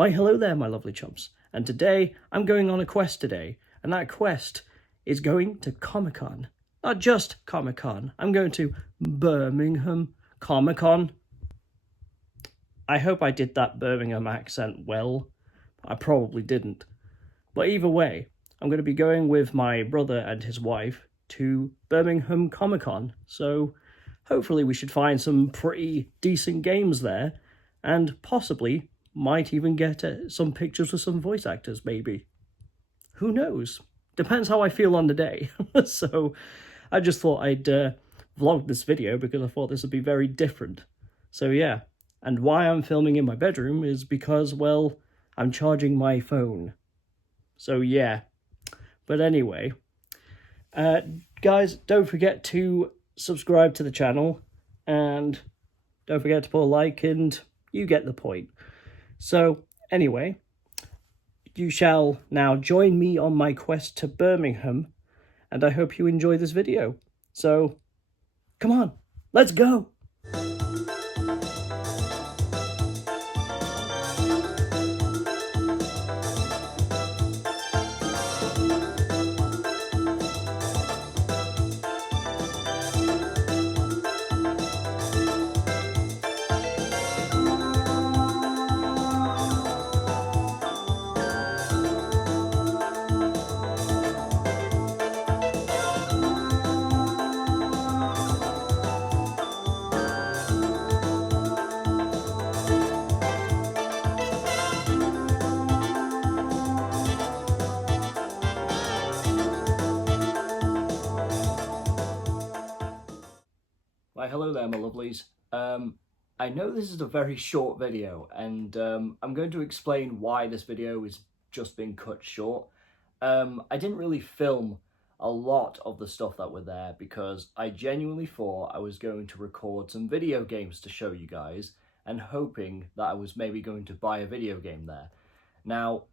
Why hello there my lovely chums, and today I'm going on a quest today, and that quest is going to Comic-Con. Not just Comic-Con, I'm going to Birmingham Comic-Con. I hope I did that Birmingham accent well. I probably didn't. But either way, I'm going to be going with my brother and his wife to Birmingham Comic-Con, so hopefully we should find some pretty decent games there, and possibly might even get some pictures with some voice actors, maybe. Who knows? Depends how I feel on the day. So I just thought I'd vlog this video because I thought this would be very different. So yeah, and why I'm filming in my bedroom is because, well, I'm charging my phone. So yeah, but anyway, guys, don't forget to subscribe to the channel, and don't forget to put a like, and you get the point. So anyway, you shall now join me on my quest to Birmingham, and I hope you enjoy this video. So come on, let's go! Why, hello there, my lovelies. I know this is a very short video, and I'm going to explain why this video is just being cut short. I didn't really film a lot of the stuff that were there because I genuinely thought I was going to record some video games to show you guys, and hoping that I was maybe going to buy a video game there. Now,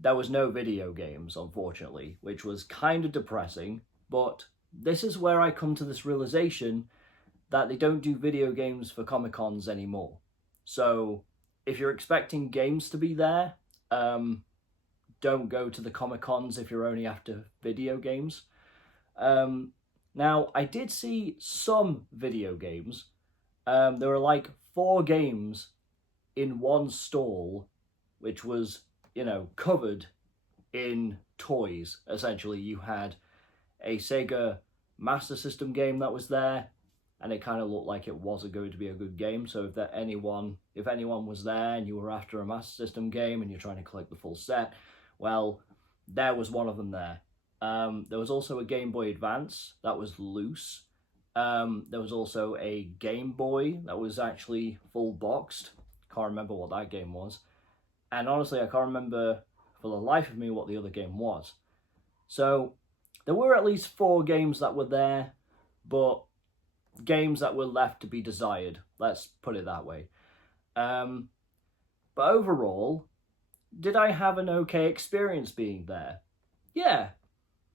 there was no video games, unfortunately, which was kind of depressing, but this is where I come to this realization that they don't do video games for Comic-Cons anymore. So if you're expecting games to be there, don't go to the Comic-Cons if you're only after video games. Now, I did see some video games. There were like 4 games in one stall, which was, you know, covered in toys. Essentially, you had a Sega Master System game that was there, and it kind of looked like it wasn't going to be a good game. So if anyone was there and you were after a Master System game and you're trying to collect the full set, well, there was one of them there. There was also a Game Boy Advance that was loose. There was also a Game Boy that was actually full boxed. Can't remember what that game was. And honestly, I can't remember for the life of me what the other game was. So there were at least 4 games that were there, but games that were left to be desired, let's put it that way. But overall, did I have an okay experience being there? Yeah,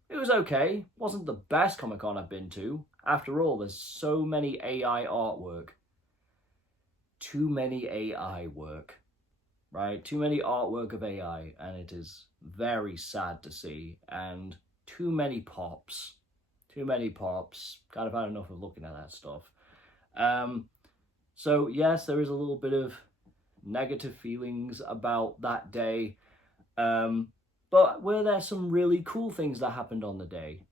it was okay. Wasn't the best Comic-Con I've been to. After all, there's so many AI artwork. Too many AI work, right? Too many artwork of AI, and it is very sad to see, and too many pops. Too many pops. Kind of had enough of looking at that stuff. So yes, there is a little bit of negative feelings about that day. But were there some really cool things that happened on the day?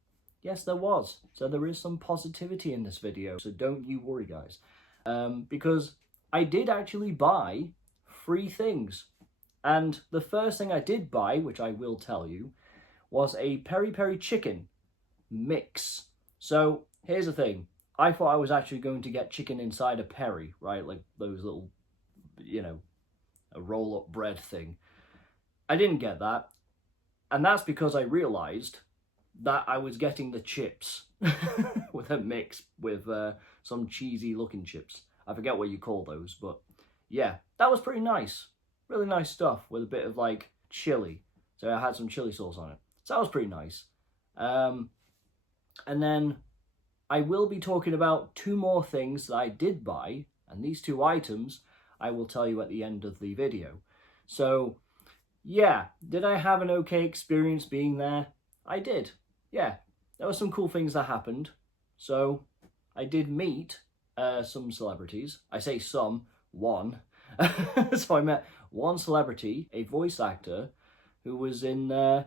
Yes, there was. So there is some positivity in this video. So don't you worry, guys. Because I did actually buy 3 things. And the first thing I did buy, which I will tell you, was a peri-peri chicken mix. So here's the thing. I thought I was actually going to get chicken inside a peri, right? Like those little, you know, a roll-up bread thing. I didn't get that. And that's because I realized that I was getting the chips with a mix with some cheesy looking chips. I forget what you call those, but yeah, that was pretty nice. Really nice stuff with a bit of like chili. So I had some chili sauce on it. So that was pretty nice. And then I will be talking about 2 more things that I did buy, and these 2 items I will tell you at the end of the video. So yeah, did I have an okay experience being there? I did. Yeah, there were some cool things that happened. So I did meet some celebrities. I say some, one. So I met one celebrity, a voice actor, who was in the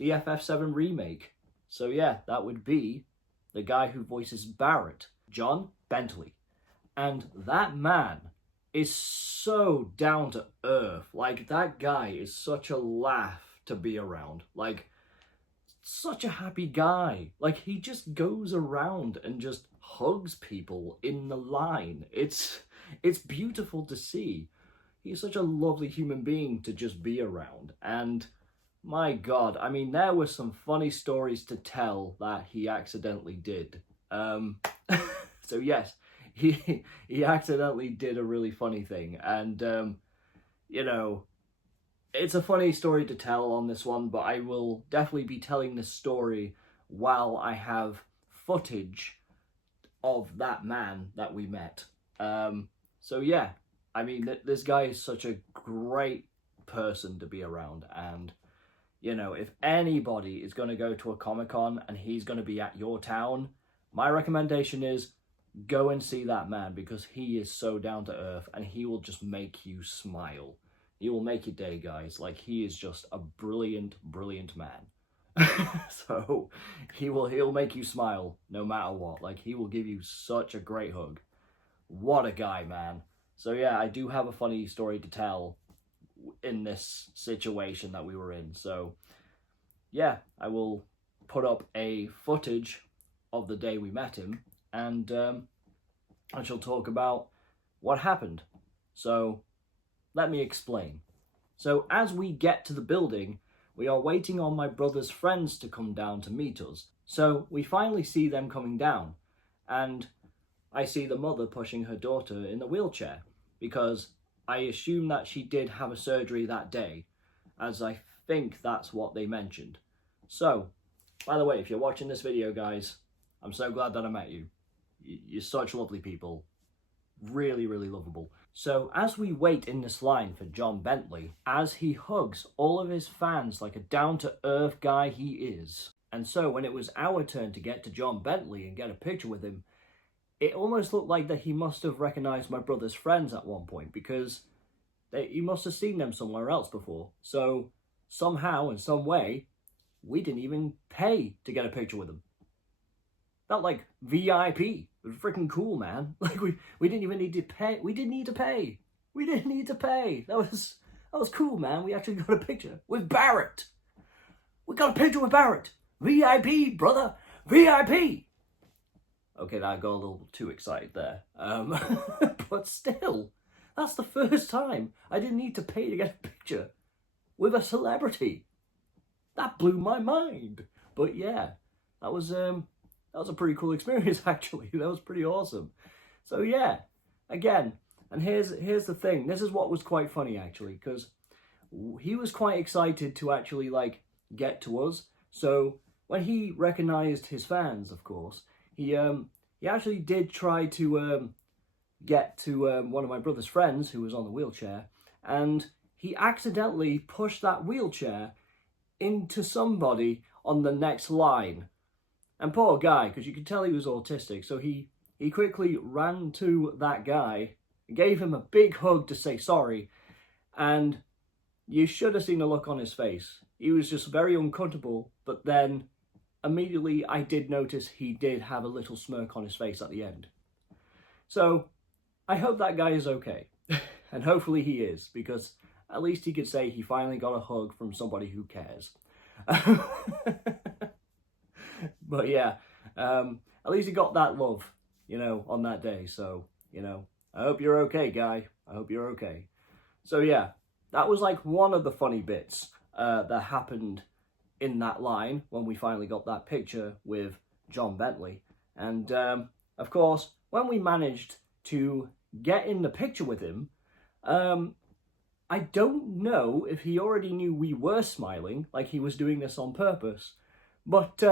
FF7 remake. So yeah, that would be the guy who voices Barret, John Bentley. And that man is so down to earth. Like, that guy is such a laugh to be around. Like, such a happy guy. Like, he just goes around and just hugs people in the line. It's beautiful to see. He's such a lovely human being to just be around. And my God, I mean, there were some funny stories to tell that he accidentally did. So yes, he accidentally did a really funny thing. And, you know, it's a funny story to tell on this one, but I will definitely be telling this story while I have footage of that man that we met. So yeah, I mean, this guy is such a great person to be around. And, you know, if anybody is going to go to a Comic-Con and he's going to be at your town, my recommendation is go and see that man, because he is so down to earth and he will just make you smile. He will make your day, guys. Like, he is just a brilliant, brilliant man. So he'll make you smile no matter what. Like, he will give you such a great hug. What a guy, man. So yeah, I do have a funny story to tell in this situation that we were in. So yeah, I will put up a footage of the day we met him, and I shall talk about what happened. So let me explain. So as we get to the building, we are waiting on my brother's friends to come down to meet us. So we finally see them coming down, and I see the mother pushing her daughter in the wheelchair, because I assume that she did have a surgery that day, as I think that's what they mentioned. So, by the way, if you're watching this video, guys, I'm so glad that I met you. You're such lovely people. Really, really lovable. So, as we wait in this line for John Bentley, as he hugs all of his fans like a down-to-earth guy he is. And so, when it was our turn to get to John Bentley and get a picture with him, it almost looked like that he must have recognised my brother's friends at one point, because he must have seen them somewhere else before. So, somehow, in some way, we didn't even pay to get a picture with him. Felt like VIP. It was freaking cool, man. Like, we didn't even need to pay. We didn't need to pay. We didn't need to pay. That was cool, man. We actually got a picture with Barret. We got a picture with Barret. VIP, brother. VIP. Okay, that got a little too excited there. But still, that's the first time I didn't need to pay to get a picture with a celebrity. That blew my mind. But yeah, that was a pretty cool experience, actually. That was pretty awesome. So yeah, again, and here's the thing. This is what was quite funny, actually, because he was quite excited to actually, like, get to us. So when he recognized his fans, of course, he actually did try to get to one of my brother's friends who was on the wheelchair, and he accidentally pushed that wheelchair into somebody on the next line. And poor guy, because you could tell he was autistic, so he quickly ran to that guy, gave him a big hug to say sorry, and you should have seen the look on his face. He was just very uncomfortable, but then immediately I did notice he did have a little smirk on his face at the end. So I hope that guy is okay. And hopefully he is, because at least he could say he finally got a hug from somebody who cares. But yeah, at least he got that love, you know, on that day. So, you know, I hope you're okay, guy. I hope you're okay. So yeah, that was like one of the funny bits that happened in that line when we finally got that picture with John Bentley. And of course, when we managed to get in the picture with him, I don't know if he already knew we were smiling, like he was doing this on purpose, but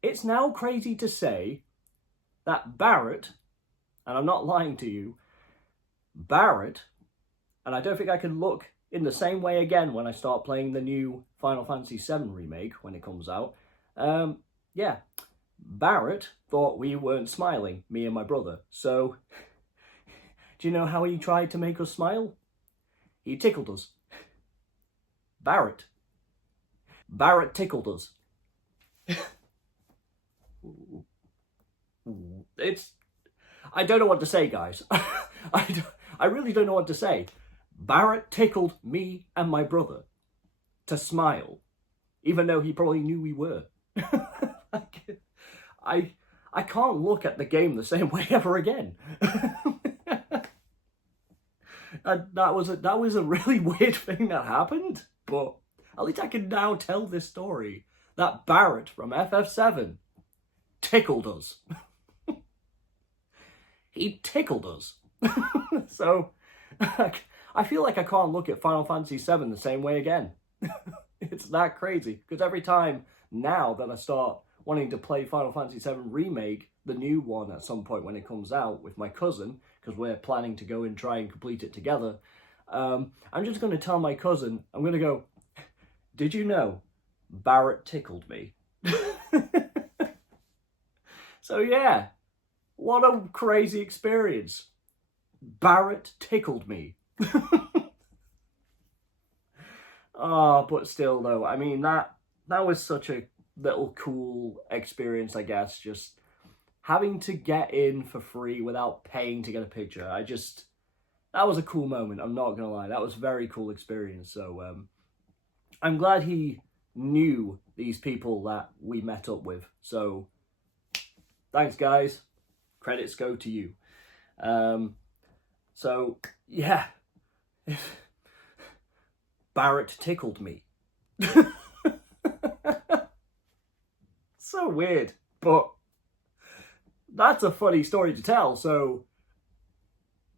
it's now crazy to say that Barret, and I'm not lying to you, Barret, and I don't think I can look in the same way again when I start playing the new Final Fantasy VII Remake when it comes out. Yeah, Barret thought we weren't smiling, me and my brother. So, do you know how he tried to make us smile? He tickled us. Barret. Barret tickled us. I don't know what to say, guys. I really don't know what to say. Barret tickled me and my brother to smile, even though he probably knew we were. I can't look at the game the same way ever again. That was a really weird thing that happened, but at least I can now tell this story that Barret from FF7 tickled us. He tickled us. So I feel like I can't look at Final Fantasy VII the same way again. It's that crazy, because every time now that I start wanting to play Final Fantasy VII Remake, the new one at some point when it comes out with my cousin, because we're planning to go and try and complete it together, I'm just going to tell my cousin, I'm going to go, did you know Barret tickled me? So yeah, what a crazy experience. Barret tickled me. Oh, but still though, I mean, that was such a little cool experience, I guess, just having to get in for free without paying to get a picture. That was a cool moment, I'm not gonna lie. That was a very cool experience. So I'm glad he knew these people that we met up with. So thanks, guys. Credits go to you. So yeah, Barret tickled me. So weird, but that's a funny story to tell, so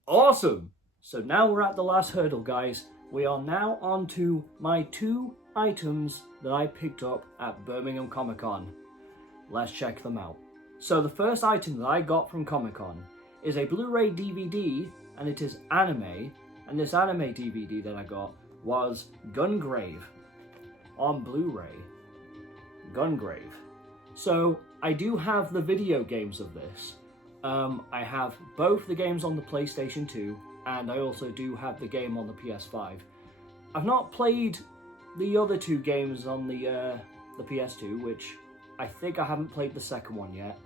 awesome. So now we're at the last hurdle, guys. We are now on to my 2 items that I picked up at Birmingham Comic Con. Let's check them out. So the first item that I got from Comic Con is a Blu-ray DVD, and it is anime, and this anime DVD that I got was Gungrave on Blu-ray. Gungrave. So I do have the video games of this. I have both the games on the PlayStation 2, and I also do have the game on the PS5. I've not played the other 2 games on the PS2, which I think I haven't played the second one yet,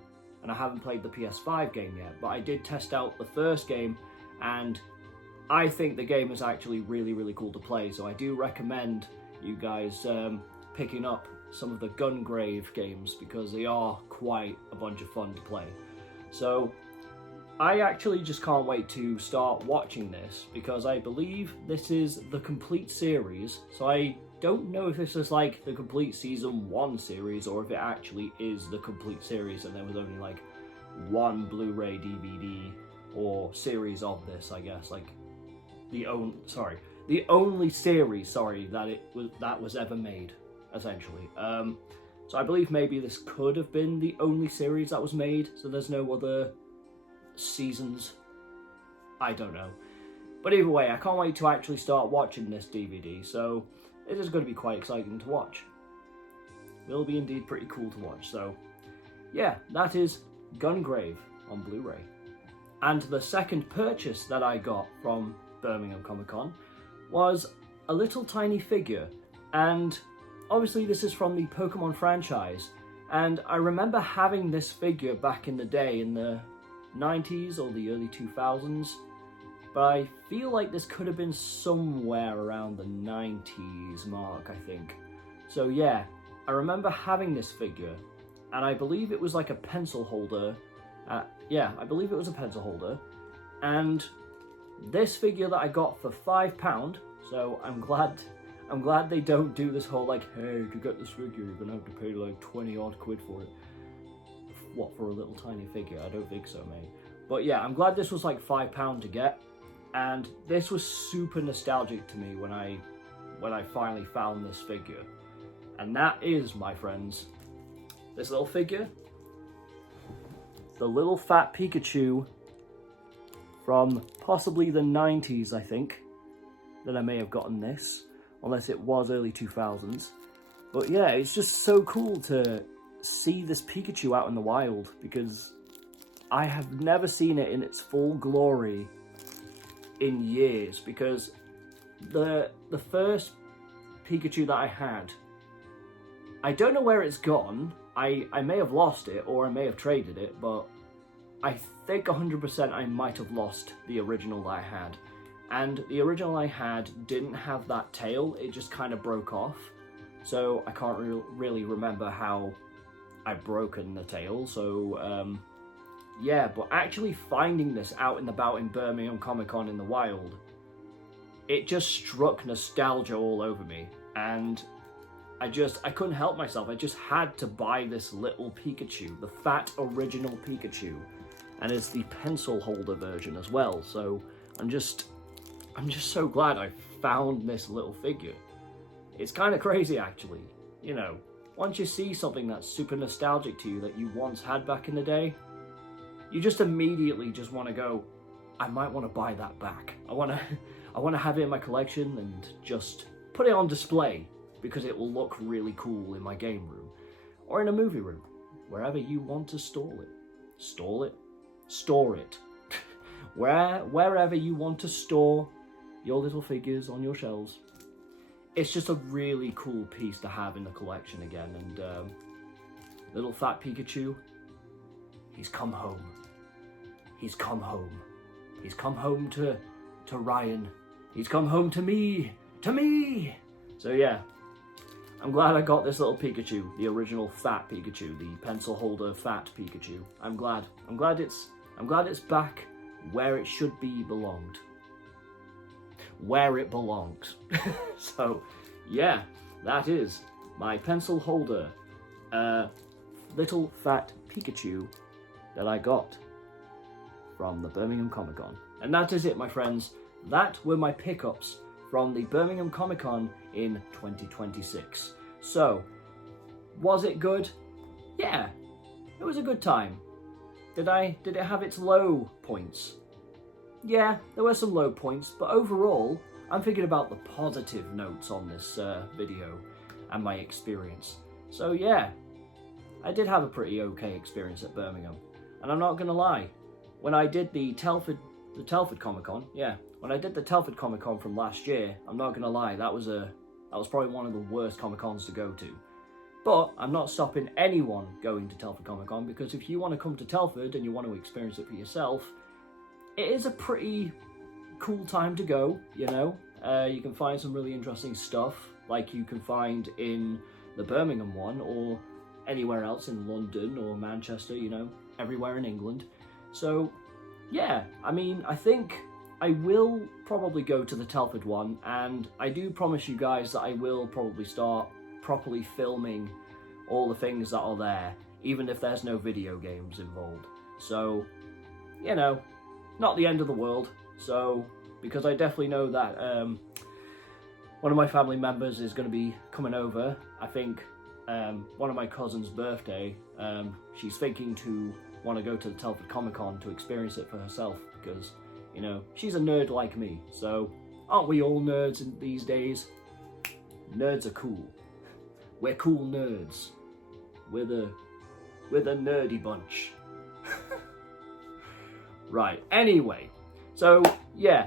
and I haven't played the PS5 game yet, but I did test out the first game, and I think the game is actually really, really cool to play, so I do recommend you guys picking up some of the Gungrave games, because they are quite a bunch of fun to play. So I actually just can't wait to start watching this, because I believe this is the complete series, so I don't know if this is like the complete season 1 series, or if it actually is the complete series and there was only like 1 Blu-ray DVD or series of this, I guess, like the only series, that was ever made, essentially. So I believe maybe this could have been the only series that was made, so there's no other seasons. I don't know. But either way, I can't wait to actually start watching this DVD, so it is going to be quite exciting to watch. Will be indeed pretty cool to watch, so yeah, that is Gungrave on Blu-ray. And the second purchase that I got from Birmingham Comic Con was a little tiny figure, and obviously this is from the Pokemon franchise, and I remember having this figure back in the day in the 90s or the early 2000s, but I feel like this could have been somewhere around the 90s mark, I think. So yeah, I remember having this figure, and I believe it was like a pencil holder. Yeah, I believe it was a pencil holder, and this figure that I got for £5, so I'm glad they don't do this whole like, hey, to get this figure you're gonna have to pay like 20 odd quid for it. What, for a little tiny figure? I don't think so, mate. But yeah, I'm glad this was like £5 to get, and this was super nostalgic to me when I finally found this figure. And that is, my friends, this little figure, the little fat Pikachu from possibly the 90s, I think. then I may have gotten this, unless it was early 2000s. But yeah, it's just so cool to see this Pikachu out in the wild, because I have never seen it in its full glory in years, because the first Pikachu that I had, I don't know where it's gone. I may have lost it, or I may have traded it, but I think 100% I might have lost the original that I had. And the original I had didn't have that tail, it just kind of broke off. So I can't really remember how I'd broken the tail, so yeah, but actually finding this out and about in Birmingham Comic Con in the wild, it just struck nostalgia all over me, and I couldn't help myself. I just had to buy this little Pikachu, the fat original Pikachu, and it's the pencil holder version as well. So I'm just so glad I found this little figure. It's kind of crazy, actually. You know, once you see something that's super nostalgic to you that you once had back in the day, you just immediately just want to go, I might want to buy that back. I want to have it in my collection and just put it on display, because it will look really cool in my game room or in a movie room, wherever you want to store it. Wherever you want to store your little figures on your shelves. It's just a really cool piece to have in the collection again. And little fat Pikachu, he's come home. He's come home. He's come home to Ryan. He's come home to me. So yeah, I'm glad I got this little Pikachu, the original fat Pikachu, the pencil holder fat Pikachu. I'm glad it's back where it should be belonged. Where it belongs. So yeah, that is my pencil holder little fat Pikachu that I got from the Birmingham Comic Con. And that is it, my friends. That were my pickups from the Birmingham Comic Con in 2026. So, was it good? Yeah, it was a good time. Did it have its low points? Yeah, there were some low points, but overall, I'm thinking about the positive notes on this video and my experience. So yeah, I did have a pretty okay experience at Birmingham. And I'm not gonna lie, when I did the Telford Comic Con, when I did the Telford Comic Con from last year, I'm not gonna lie, that was probably one of the worst Comic Cons to go to. But I'm not stopping anyone going to Telford Comic Con, because if you want to come to Telford and you want to experience it for yourself, it is a pretty cool time to go, you know. You can find some really interesting stuff, like you can find in the Birmingham one, or anywhere else in London or Manchester, you know, everywhere in England. So yeah, I mean, I think I will probably go to the Telford one, and I do promise you guys that I will probably start properly filming all the things that are there, even if there's no video games involved. So, you know, not the end of the world. So, because I definitely know that one of my family members is going to be coming over. I think one of my cousin's birthday, she's thinking to want to go to the Telford Comic Con to experience it for herself, because, you know, she's a nerd like me. So, aren't we all nerds in these days? Nerds are cool. We're cool nerds. We're the nerdy bunch. Right, anyway, so yeah,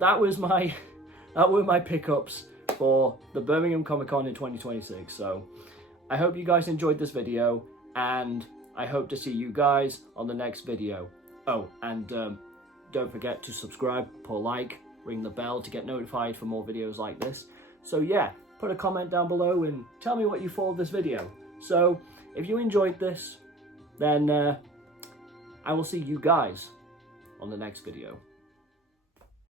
that were my pickups for the Birmingham Comic Con in 2026. So I hope you guys enjoyed this video, and I hope to see you guys on the next video. Oh, and don't forget to subscribe, put a like, ring the bell to get notified for more videos like this. So yeah, put a comment down below and tell me what you thought of this video. So if you enjoyed this, then I will see you guys on the next video.